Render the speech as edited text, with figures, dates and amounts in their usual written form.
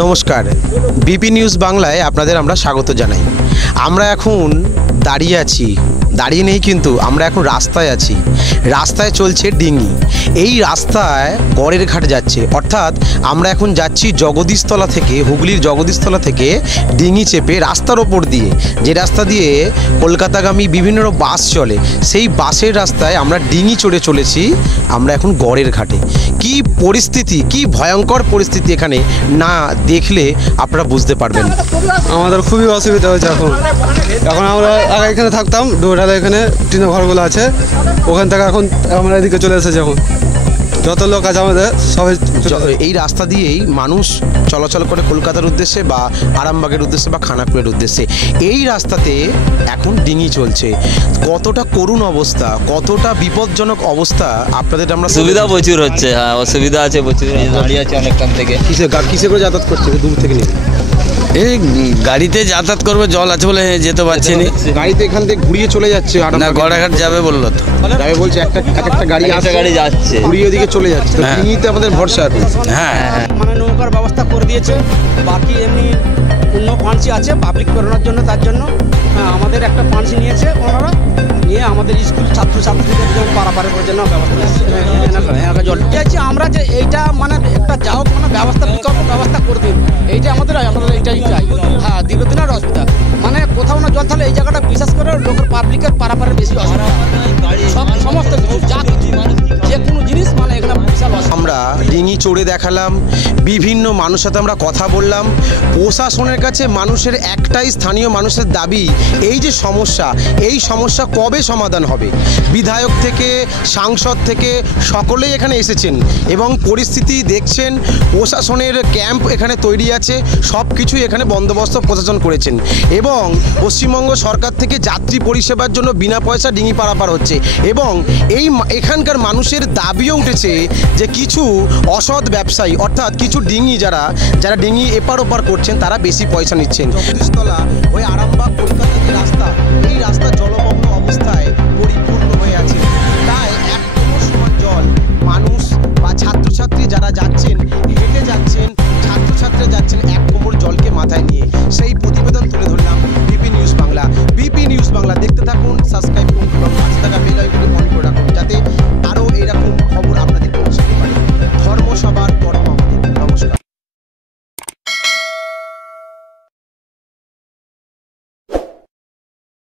নমস্কার, BP news বাংলায় আপনাদের আমরা স্বাগত জানাই। আমরা এখন দাঁড়িয়ে আছি, দাঁড়িয়ে নেই কিন্তু আমরা এখন রাস্তায় আছি। রাস্তায় চলছে ডিঙি। এই রাস্তায় গড়ের ঘাট যাচ্ছে, অর্থাৎ আমরা এখন যাচ্ছি জগদীশতলা থেকে, হুগলির জগদীশতলা থেকে ডিঙি চেপে রাস্তার ওপর দিয়ে, যে রাস্তা দিয়ে কলকাতাগামী বিভিন্ন বাস চলে, সেই বাসের রাস্তায় আমরা ডিঙি চড়ে চলেছি। আমরা এখন গড়ের ঘাটে। কি পরিস্থিতি, কি ভয়ঙ্কর পরিস্থিতি এখানে না দেখলে আপনারা বুঝতে পারবেন। আমাদের খুবই অসুবিধা হয়েছে এখন আমরা আগে এখানে থাকতাম, ডোডালে এখানে টিনের ঘরগুলো আছে, ওখান থেকে এখন আমরা এদিকে চলে এসেছি। এখন যত লোক আছে আমাদের সবাই এই রাস্তা দিয়েই মানুষ চলাচল করে কলকাতার উদ্দেশ্যে বা আরামবাগের উদ্দেশ্যে বা খানাকুলের উদ্দেশ্যে। এই রাস্তাতে এখন ডিঙি চলছে। কতটা করুণ অবস্থা, কতটা বিপজ্জনক অবস্থা আপনাদের আমরা। সুবিধা প্রচুর হচ্ছে, হ্যাঁ অসুবিধা আছে প্রচুর, দাঁড়িয়ে আছে অনেকটান থেকে। কিসে করে যাতায়াত করছে দূর থেকে নিয়ে? এই গাড়িতে যাতায়াত করবে, জল আছে বলে যেতে পারছি না। গাড়িতে এখান থেকে ঘুরিয়ে চলে যাচ্ছে, না গড়াঘাট যাবে বললো তো, যাবে বলছে। একটা গাড়ি যাচ্ছে, ঘুরিয়ে ওদিকে চলে যাচ্ছে। ডিঙিতে আমাদের ভরসা এখন। হ্যাঁ মানে নৌকার ব্যবস্থা করে দিয়েছে, বাকি এমনি অন্য পাঞ্চি আছে পাবলিক করানোর জন্য। তার জন্য আমাদের একটা পাঞ্চি নিয়েছে ওনারা, নিয়ে আমাদের স্কুল ছাত্রছাত্রীদের যেমন পারাপারের জন্য ব্যবস্থা জল চাইছি আমরা, যে এইটা মানে একটা যা হোক মানে ব্যবস্থা, বিকল্প ব্যবস্থা করে দিন। এইটা আমরা এইটাই চাই। হ্যাঁ, দীর্ঘদিনের অসুবিধা, মানে কোথাও না জল থাকলে এই জায়গাটা বিশেষ করে লোকের পাবলিকের পারাপারের বেশি অসুবিধা। সমস্ত কিছু যা কিছু যে কোনো জিনিস মানে এখানে বিশাল অসুবিধা। আমরা ডিঙি চড়ে দেখালাম, বিভিন্ন মানুষের সাথে আমরা কথা বললাম। প্রশাসনের কাছে মানুষের একটাই, স্থানীয় মানুষের দাবি, এই যে সমস্যা, এই সমস্যা কবে সমাধান হবে? বিধায়ক থেকে সাংসদ থেকে সকলেই এখানে এসেছেন এবং পরিস্থিতি দেখছেন। প্রশাসনের ক্যাম্প এখানে তৈরি আছে, সব কিছুই এখানে বন্দোবস্ত প্রশাসন করেছেন এবং পশ্চিমবঙ্গ সরকার থেকে যাত্রী পরিষেবার জন্য বিনা পয়সা ডিঙি পারাপার হচ্ছে। এবং এখানকার মানুষের দাবিও উঠেছে যে কিছু অসৎ ব্যবসায়ী, অর্থাৎ কিছু ডিঙি যারা ডিঙি এপার ওপার করছেন, তারা বেশি পয়সা নিচ্ছেন। জগদীশতলা ওই আরামবাগ কলকাতার যে রাস্তা, এই রাস্তা জলমগ্ন অবস্থায় পরিপূর্ণ হয়ে আছে। তাই এক সমান জল, মানুষ বা ছাত্রছাত্রী যারা যাচ্ছেন, হেঁটে যাচ্ছেন, ছাত্রছাত্রী যাচ্ছেন,